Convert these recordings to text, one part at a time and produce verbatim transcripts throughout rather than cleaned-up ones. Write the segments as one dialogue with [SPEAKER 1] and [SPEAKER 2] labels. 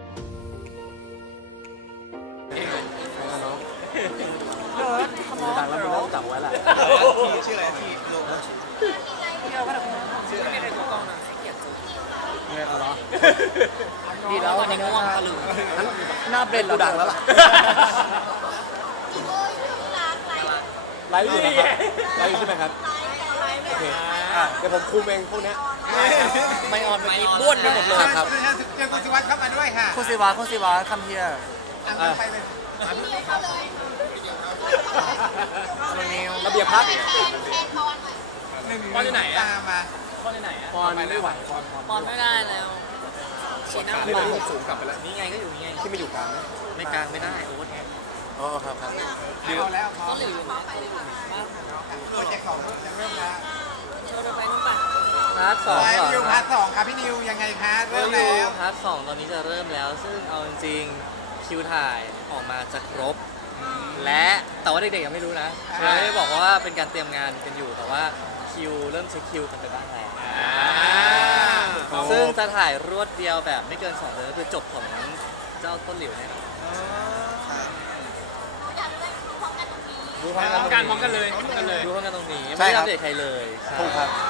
[SPEAKER 1] เดินขโมยดังแล้วมึงต้องจับไว้แหละพี่ชื่ออะไรพี่โลกพี่เอาว่าแต่ชื่ออะไรในตัวกล้องนะให้เกียรติจูเนี่ยเหรอดีแล้ววันนี้ง่วงตะลึงหน้าเบรนเราดังแล้วล่ะไลฟ์อยู่นะครับไลฟ์อยู่ใช่ไหมครับโอเคอ่ะเดี๋ยวผมคุมเองพวกนี้ไม่ออนไม่บ้วนไปหมดเลยครับ
[SPEAKER 2] เจอคุณสิวัตรเข้ามาด้วยค่ะ
[SPEAKER 1] คุณศิวะคุณศิวะคำเฮีย
[SPEAKER 2] ไปเลย
[SPEAKER 1] ระเบียบพัก
[SPEAKER 2] หนึ่งปอนที่ไหนอะมา
[SPEAKER 1] ปอนที่ไหนอะปอนไม่ไหวปอน
[SPEAKER 3] ปอนไม่ได้แล้ว
[SPEAKER 1] ชี้หน้าปอนสูงกลับไปแล้วนี่ไงก็อยู่นี่ไงที่ไม่อยู่กลางไม่กลางไม่ได้โอ๊ตไงอ๋อครับครับ
[SPEAKER 2] เอาแล้วพร้อม
[SPEAKER 3] ก็หรือ
[SPEAKER 2] โปรเจกต์สองจะเริ่มแล้ว
[SPEAKER 3] เราไปนู่นป่ะ
[SPEAKER 1] พาร์ทสอง
[SPEAKER 2] นิวพาร์ทสองครับพี่นิวยังไงคะเริ่มแล้ว
[SPEAKER 1] พาร์ทสองตอนนี้จะเริ่มแล้วซึ่งเอาจริงคิวถ่ายออกมาจะครบและแต่ว่าเด็กๆยังไม่รู้นะเราไม่ได้บอกว่าเป็นการเตรียมงานกันอยู่แต่ว่าคิวเริ่มเช็คคิวกันไปบ้างแล้วซึ่งจะถ่ายรวดเดียวแบบไม่เกินสองเดือนคือจบของเจ้าต้นหลิวเนี่ยดูพร้อมกันพร้อมกันเลยดูพร้อมกันตรงนี้ไม่ได้อัปเดตใครเลยถูกครับ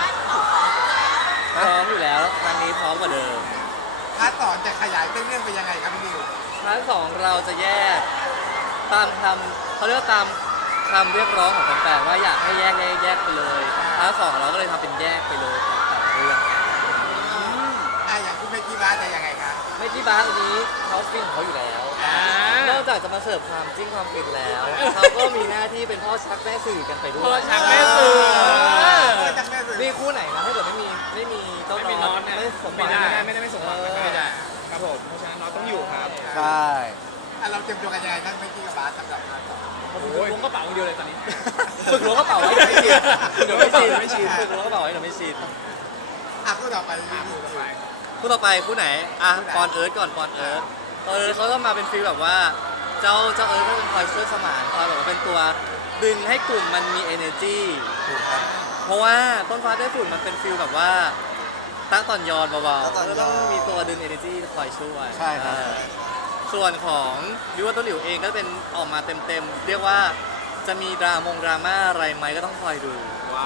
[SPEAKER 1] พร้อมอยู่แล้วครั้งนี้พร้อมกว่าเดิม
[SPEAKER 2] พาร์ทสองจะขยายเรื่องไปยังไงครับพี่นิว
[SPEAKER 1] พาร์ทสองเราจะแยกตามคำเขาเรียกว่าตามคำเรียกร้องของแฟนๆว่าอยากให้แยกแยกแยกไปเลยพาร์ทสองเราก็เลยทำเป็นแยกไปเลยแต่เรื่อง
[SPEAKER 2] อ่ะอย่างคุณเมจิบาจะยังไงครับ
[SPEAKER 1] เมจิบาอันนี้เขาฟินของเขาอยู่แล้วนอกจากจะมาเสิร์ฟความจิ้งความฟินแล้วเขาก็มีหน้าที่เป็นพ่อชักแม่สื่อกันไปด้วยพ่อชักแม่สื่อนี่คู่ไหนนะถ้าเกิดไม่มีไม่มีต้องนอนไม่สมหวังไม่ได้ไม่ได้ไม่สมหวังไม่ได้ครับผมเพราะฉะนั้นน้องต้องอยู่ครับใช่
[SPEAKER 2] เราเตรียมตัวกันยังไงทั้งเมจิกับบาสสำหรับพาร์ทสอง
[SPEAKER 1] ล้วงกระเป๋าอย่างเดียวเลยตอนนี้ฝึกล้วงกระเป๋าไว้เดี๋ยวไม่ชินไม่ชินฝึกล้วงกระเป๋าไว้เดี๋ยวไม่ชิน
[SPEAKER 2] อ่ะคู่ต่อไปคู่ต่อไป
[SPEAKER 1] คู่ต่อไปคู่ไหนอ่ะปอนเอิร์ธก่อนปอนเอิร์ธปอนเอิร์ธเขาต้องมาเป็นฟีลแบบว่าเจ้าเจ้าเอิร์ธก็เป็นคอยช่วยสมานคอยแบบว่าเป็นตัวดึงให้กลุ่มมันมี energy ถูกครับเพราะว่าต้นฟ้าได้ฝุ่นมันเป็นฟีลแบบว่าตั้งตอนยอนเบาๆก็ต้องมีตัวดึง energy คอยช่วยใช่ครับส่วนของวิวัฒน์ต้นหลิวเองก็เป็นออกมาเต็มๆเรียกว่าจะมีดรามงดราม่าอะไรไหมก็ต้องคอยดู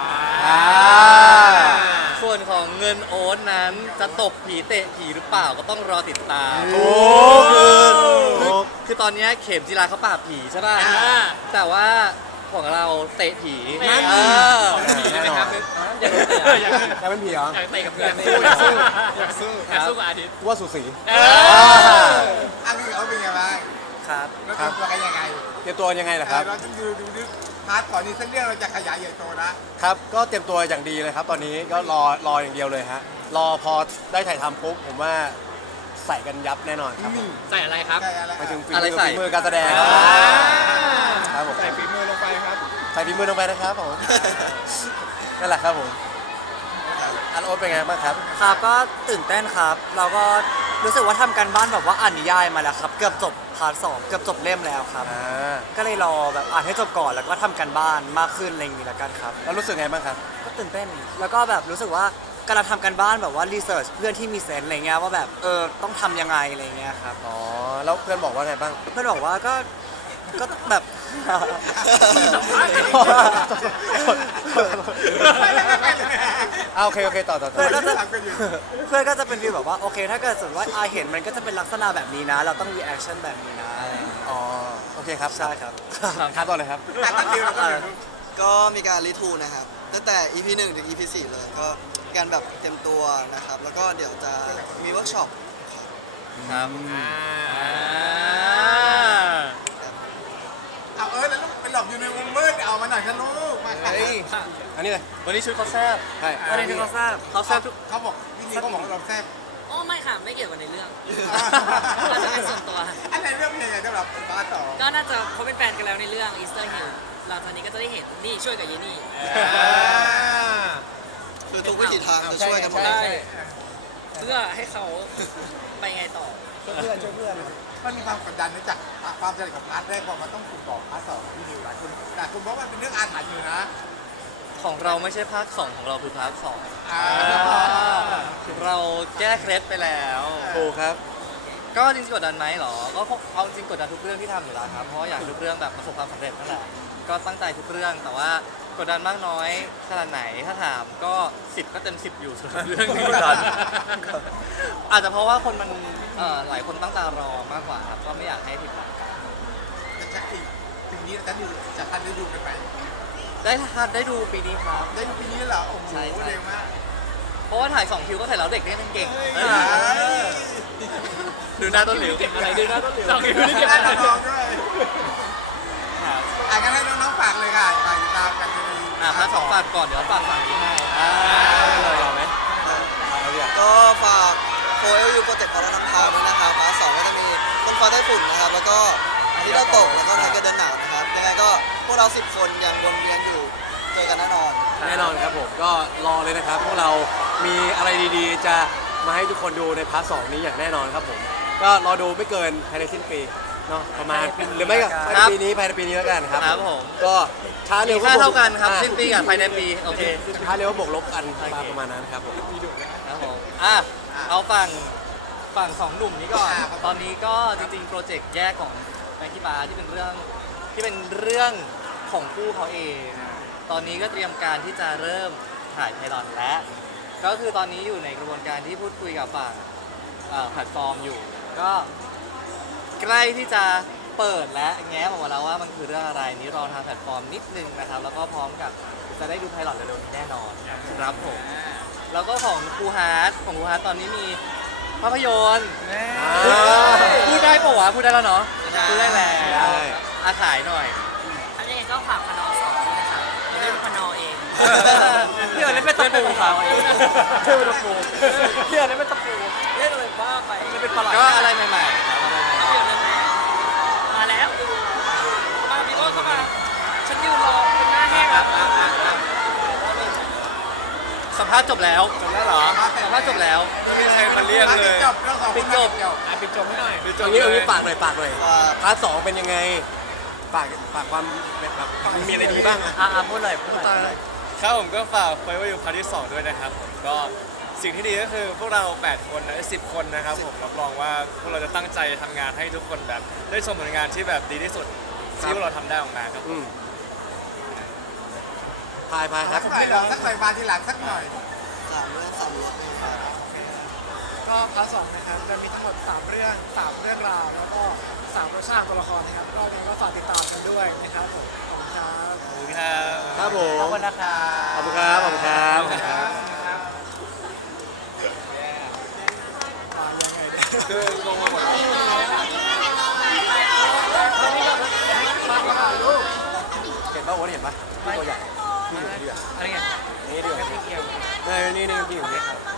[SPEAKER 1] ส่วนของเงินโอ๊ตนั้นจะตบผีเตะผีหรือเปล่าก็ต้องรอติดตามโอ้คือคือตอนนี้เข็มจีราเขาปราบผีใช่ป่ะแต่ว่าของเราเตะผีแน่นอนแน่นอนอยากเตะอยากเป็นผีเหรออยากเตะกับเพื่อนอยากสู้อยากสู้อยากสู้กับอาทิตย์ว่าสุสี
[SPEAKER 2] อ่ะพี่เขาเป็นยังไงบ้าง
[SPEAKER 1] ครับ
[SPEAKER 2] แล้วเตรียมตัวกันยังไง
[SPEAKER 1] เตรียมตัวยังไงล่ะครับ
[SPEAKER 2] เราต้องดูดูดูพาร์ทก่อนนี้เส้นเรื่องเราจะขยายใหญ่โต
[SPEAKER 1] นะครับก็เตรียมตัวอย่างดีเลยครับตอนนี้ก็รอรออย่างเดียวเลยฮะรอพอได้ถ่ายทำปุ๊บผมว่าใส่กันยับแน่นอนครับใส่อะไรครับไปถึงฝีมือการแสดงครับผมใส่ฝีมือลงไปครับใส่ฝีมือลงไปนะครับผมนั่นแหละครับผมอันโอ๊ตเป็นไงบ้างครับ
[SPEAKER 4] ครับก็ตื่นเต้นครับเราก็รู้สึกว่าทำกันบ้านแบบว่าอ่านนิยายมาแล้วครับเกือบจบพาร์ทสองเกือบจบเล่มแล้วครับก็เลยรอแบบอ่านให้จบก่อนแล้วก็ทำกันบ้านมากขึ้นอะไรอย่างนี้แล้วกันครับ
[SPEAKER 1] แล้วรู้สึกไงบ้างครับ
[SPEAKER 4] ก็ตื่นเต้นแล้วก็แบบรู้สึกว่ากำลังทำกันบ้านแบบว่ารีเสิร์ชเพื่อนที่มีเซนส์อะไรเงี้ยว่าแบบเออต้องทำยังไงอะไรเงี้ยครับ
[SPEAKER 1] อ๋อแล้วเพื่อนบอกว่าไงบ้าง
[SPEAKER 4] เพื่อนบอกว่าก็ก็แบบ
[SPEAKER 1] โอเคโอเคต่อต่อ
[SPEAKER 4] เพื่อนก็จะเพื่อนก็จะเป็นฟีลแบบว่าโอเคถ้าเกิดสมมติว่าอาเห็นมันก็จะเป็นลักษณะแบบนี้นะเราต้องรีแอคชั่นแบบนี้นะ
[SPEAKER 1] อ๋อโอเคครับ
[SPEAKER 4] ใช่ครับ
[SPEAKER 1] ครับต่อเลยครับ
[SPEAKER 5] ก็มีการรีทูนะครับตั้งแต่ อี พี หนึ่งถึง อี พี สี่เลยก็การแบบเตรียมตัวนะครับแล้วก็เดี๋ยวจะมีเวิร์กช็อป
[SPEAKER 1] ครับ
[SPEAKER 2] เอาเออแล้วไปหลบอยู่ในวงมืดเอามาหน่อยกันลูกมา
[SPEAKER 1] ค่ะอันนี้เลยวันนี้ชุดเขาแซ่บ
[SPEAKER 4] ใช่วันนี้ชุดเขาแซ่บ
[SPEAKER 1] เขาแซ่บ
[SPEAKER 2] เขาบอกพี่นี่เขาบอกเราแซ่บ
[SPEAKER 3] โอ้ไม่ค่ะไม่เกี่ยวกับในเรื่องเราจะเป็นส่วนตัว
[SPEAKER 2] อันไหนเรื่องยังไงสำหรับบ้าต่อ
[SPEAKER 3] ก็น่าจะเขาเป็นแฟนกันแล้วในเรื่อง Easter Hill เราตอนนี้ก็จะได้เห็นนี่ช่วยกับเยนี่
[SPEAKER 5] คือทุกวิถีทางจะช่วยกันหมด
[SPEAKER 3] เพื่อให้เขาไปไงต่อ
[SPEAKER 2] ช่วยเพื่อนช่วยเพื่อนมันมีความกดดันจากความสนิทกับพาร์ทแรกพอมันต้องถูกบอกพาร์ทสองพี่นิวหลายคนแต่คุณบอกว่ามันเป็นเรื่องอาถรรพ์อยู่นะ
[SPEAKER 1] ของเราไม่ใช่ภาคสองของเราคือภาคสองเราแก้เคล็ดไปแล้วถูกครับก็จริงๆกดดันไหมเหรอ ก็เอาจริงกดดันทุกเรื่องที่ทำอยู่แล้วครับ เพราะว่าอยากให้ทุกเรื่องแบบประสบความสำเร็จนั่นแหละ ก็ตั้งใจทุกเรื่อง แต่ว่ากดดันมากน้อยขนาดไหน ถ้าถามก็สิบก็เต็มสิบอยู่สำหรับเรื่องนี้กดดัน อาจจะเพราะว่าคนมันเอ่อหลายคนตั้งตารอมากกว่าครับ ก็ไม่อยากให้ผิดหวังกัน
[SPEAKER 2] จะจะอีกปีนี้จะดูจะทันได้ดูกันไหม
[SPEAKER 1] ได้ทันได้ดูปีนี้ครับ
[SPEAKER 2] ได้ดูปีนี้เหรอโอ้โห
[SPEAKER 1] ใช่ใช่
[SPEAKER 2] เร็วมาก
[SPEAKER 1] เพราะว่าถ่ายสองคิวก็เสร็จแล้วเด็กเนี่ยมันเก่ง
[SPEAKER 2] เฮ้ย
[SPEAKER 1] เออดูหน้าต้นหลิวอะไรดูหน้าต้นหลิวสองคิวนี่เก็บ
[SPEAKER 2] ได้
[SPEAKER 1] อะไร
[SPEAKER 2] น้องๆด้วยอ่ะงั้นให้น้องๆฝากเลยค่ะฝากติดตามกันจะมี
[SPEAKER 1] อ่ะพาร์ทสองฝากก่อนเดี๋ยวฝากฝั่งนี้ให้อ่า
[SPEAKER 4] เลยเอาไหม
[SPEAKER 5] ก็ฝากโฟเอลยูโปรเจกต์พาราน้ำพาวด้วยนะครับพาร์ทสองก็จะมีต้นฟ้าใต้ฝุ่นนะครับ แล้วก็อาทิตย์ดาวตกแล้วก็ไทเกอร์เดินหนาวนะครับยังไงก็พวกเราสิบคนยังวนเวียนอยู่เจอกันแน่นอน
[SPEAKER 6] แน่นอนครับผมก็รอเลยนะครับ พวกเรามีอะไรดีๆ จะมาให้ทุกคนดูในพาร์ทสองนี้อย่างแน่นอนครับผม ก็รอดูไม่เกินภายในสิ้นปีเนาะประมาณหรือไม่ก็ภายในปีนี้ภายในปีนี้แล้วกันครับ
[SPEAKER 1] ครับผม
[SPEAKER 6] ก็ช้าเร็ว
[SPEAKER 1] ค่าเท่ากันครับ
[SPEAKER 6] อ่ะ
[SPEAKER 1] สิ้นปีกับภายในปีโอเค
[SPEAKER 6] ช้าเร็วก็บวกลบกันประมาณนั้นครับผม
[SPEAKER 1] ครับผมอ่ะเอาฝั่งฝั่งสองหนุ่มนี้ก่อน ตอนนี้ก็จริงๆ โปรเจกต์แยกของแม็กกี้บาร์ที่เป็นเรื่องที่เป็นเรื่องของคู่เขาเอง ตอนนี้ก็เตรียมการที่จะเริ่มถ่ายไพลอตแล้ว ก็คือตอนนี้อยู่ในกระบวนการที่พูดคุยกับฝั่งเอ่อแพลตฟอร์มอยู่ ก็ใกล้ที่จะเปิดแล้วแง้มออกมาแล้วว่ามันคือเรื่องอะไรนี้รอทางแพลตฟอร์มนิดนึงนะครับ แล้วก็พร้อมกับจะได้ดูไพลอตเร็วๆนี้แน่นอนครับผม แล้วก็ของครูฮาร์ดของครูฮาร์ดตอนนี้มีภาพยนตร์พูดได้ปะวะพูดได้แล้วเนาะพูดได้แล้วอาขายหน่อย
[SPEAKER 3] ทำยังไงก็ฝากพนอสองด้วยนะครับไม่ได้พนอเอง
[SPEAKER 4] พี่เอ๋เล่นเป็นตะปูครับเล่นเป็นตะปูพี่เอ๋เล่นเป็นตะปู
[SPEAKER 3] เล่นอะไรบ้าไป
[SPEAKER 4] เล่นเป็นปลาไหล
[SPEAKER 1] ก็อะไรใหม่ๆครับอะไรใหม่
[SPEAKER 3] ภาพยนตร์เรื่องแรกมาแล้วมาพี่โก้เข้ามา ฉันยืนรอเป็นหน้าแห้งแล้ว
[SPEAKER 1] ๆสัมภาษณ์จบแล้ว
[SPEAKER 6] จบแล้วเหรอ
[SPEAKER 1] สัมภาษณ์จบแล้ว
[SPEAKER 6] ไม่มีใครมาเรียกเลย
[SPEAKER 2] จบเรื่องสอง
[SPEAKER 1] ปิดจบ
[SPEAKER 2] จบ
[SPEAKER 6] ปิดจบให้หน่อยตรงนี้ตรงนี้ฝากหน่อยฝากหน่อย
[SPEAKER 5] ฝาก
[SPEAKER 6] พาร์ทสองเป็นยังไงฝากฝากความแบบมีอะไรดีบ้างอะ
[SPEAKER 4] อ่ะอ่ะพูดเลยพูดเลย
[SPEAKER 7] ครับผมก็ฝากไฟว่าอยู่พาร์ทที่สองด้วยนะครับผมก็สิ่งที่ดีก็คือพวกเราแปดคนนะสิบคนนะครับผมรับรองว่าพวกเราจะตั้งใจทำงานให้ทุกคนแบบได้ชมผลงานที่แบบดีที่สุดที่พวกเราทำได้ออกมาครับ
[SPEAKER 6] อืมพายพายค
[SPEAKER 2] สั
[SPEAKER 6] รับ
[SPEAKER 2] กหน่อยเราสักหน่อยมาทีหลังสักหน่อย
[SPEAKER 5] สามเรื่องสามรสนะครับ
[SPEAKER 8] ก็พาร์ทสองนะครับจะมีทั้งหมดสามเรื่องสามเรื่องราวแล้วก็สามรสชาติตัวละครนะครับก็ยังไงก็ฝากติดตามกันด้วยนะครับผมขอบคุณครับ
[SPEAKER 7] ขอบคุณครับ
[SPEAKER 6] ครับผม
[SPEAKER 4] ขอบคุณนะครับ
[SPEAKER 6] ขอบคุณครับขอบคุณครับ
[SPEAKER 8] มายังไงเนี่ย
[SPEAKER 6] เห็นป่ะโอ๊ตเห็นป่ะพี่ตัวใหญ่พี่อยู่นี่ดีกว่า
[SPEAKER 4] อะไรเงี้ย
[SPEAKER 6] นี่ดีกว่านี่นี่นี่พี่อยู่นี่ครับ